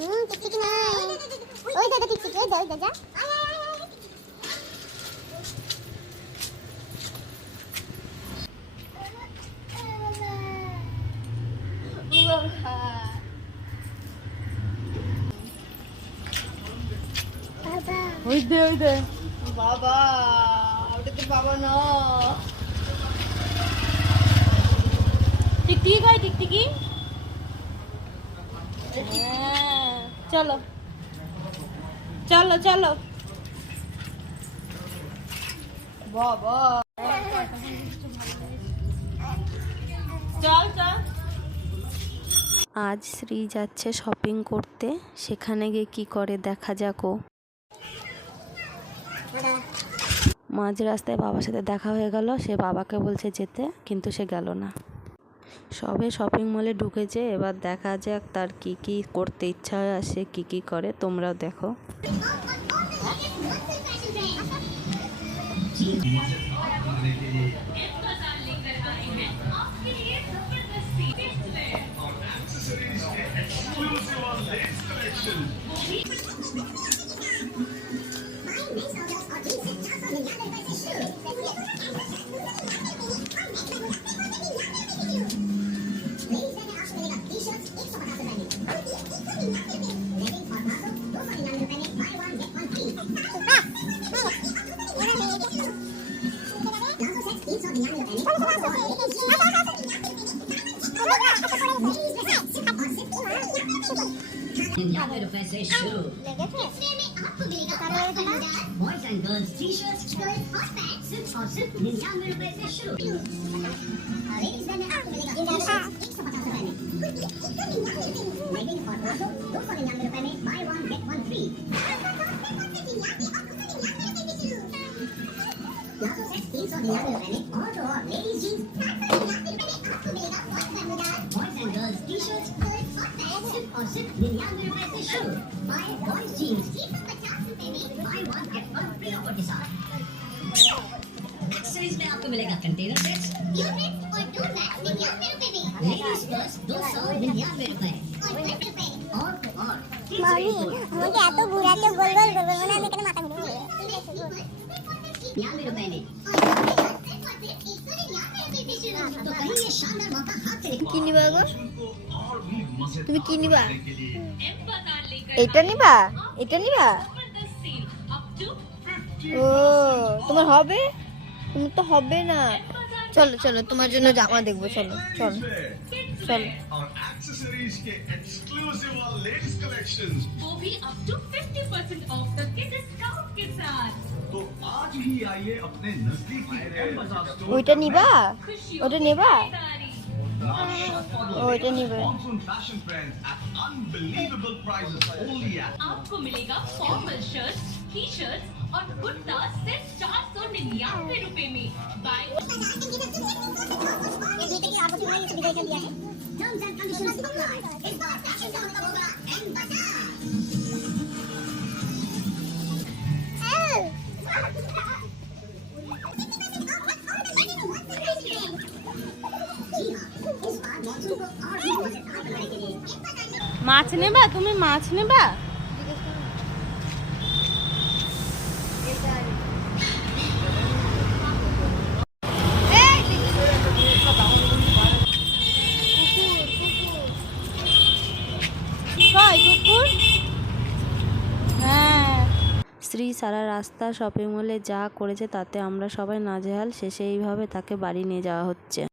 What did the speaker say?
টিকটিকি নাই। ওই দাদা টিকটিকি, ওই দাদা যা। ওই দে বাবা, ওটা তো বাবা না। টিকটিকি কই টিকটিকি? চলো চলো চলো বাবা, চল চল। আজ শ্রী যাচ্ছে শপিং করতে, সেখানে গিয়ে কি করে দেখা যাকো। মাঝ রাস্তায় বাবার সাথে দেখা হয়ে গেল, সে বাবাকে বলছে যেতে, কিন্তু সে গেল না। সবে শপিং মলে ঢুকেছে, এবার দেখা যাক তার কি কি করতে ইচ্ছা হয় আর সে কি কি করে, তোমরাও দেখো। ₹99 से शुरू। Boys and girls T shirts, सिर्फ और सिर्फ ₹99 से शुरू। लेगिंग और प्लाजो ₹299 में by one get one free. Palazzo set ₹399 में और तो और ladies jeans boys and girls T shirts सिर्फ और सिर्फ ₹99 से शुरू। बाय बॉयज जींस ₹50 में by one get one free offer के साथ। एक्सेसरीज में आपको मिलेगा कंटेनर सेट्स और 2 बैग ₹99 में। लेडीज पर्स ₹299 और तो और মামি আমাকে এত ঘুরাতে গোল গোল গোল গোল, আমি এখানে মাথা ঘুরে ₹99 में। तो कहीं ये शानदार मौका हाथ से কি নিবা গো? তুমি কি নিবা? এটা নিবা? এটা নিবা? ও তোমার হবে? তোমার তো হবে না। চলো চলো, তোমার জন্য জামা দেখবো, চলো চলো চলো। और एक्सेसरीज के एक्सक्लूसिव और लेडीज कलेक्शंस, वो भी अप टू 50% ऑफ तक के डिस्काउंट के साथ। तो आज ही आइए अपने नजदीकी एम बाजार स्टोर। ওইটা নিবা? ওটা নেবা? और ওইটা নিবে। Monsoon fashion trends at unbelievable prices only at आपको मिलेगा फॉर्मल शर्ट, टी शर्ट और कुर्ता सिर्फ ₹499 में। By terms and conditions apply. इस बार फैशन का मतलब होगा एम बाजार। जी हाँ, इस बार मॉनसून को और भी मजेदार बनाने के लिए মাছ নেবা? তুমি মাছ নেবা? শ্রী সারা রাস্তা শপিং মলে যা করেছে তাতে আমরা সবাই নাজেহাল, শেষে এইভাবে তাকে বাড়ি নিয়ে যাওয়া হচ্ছে।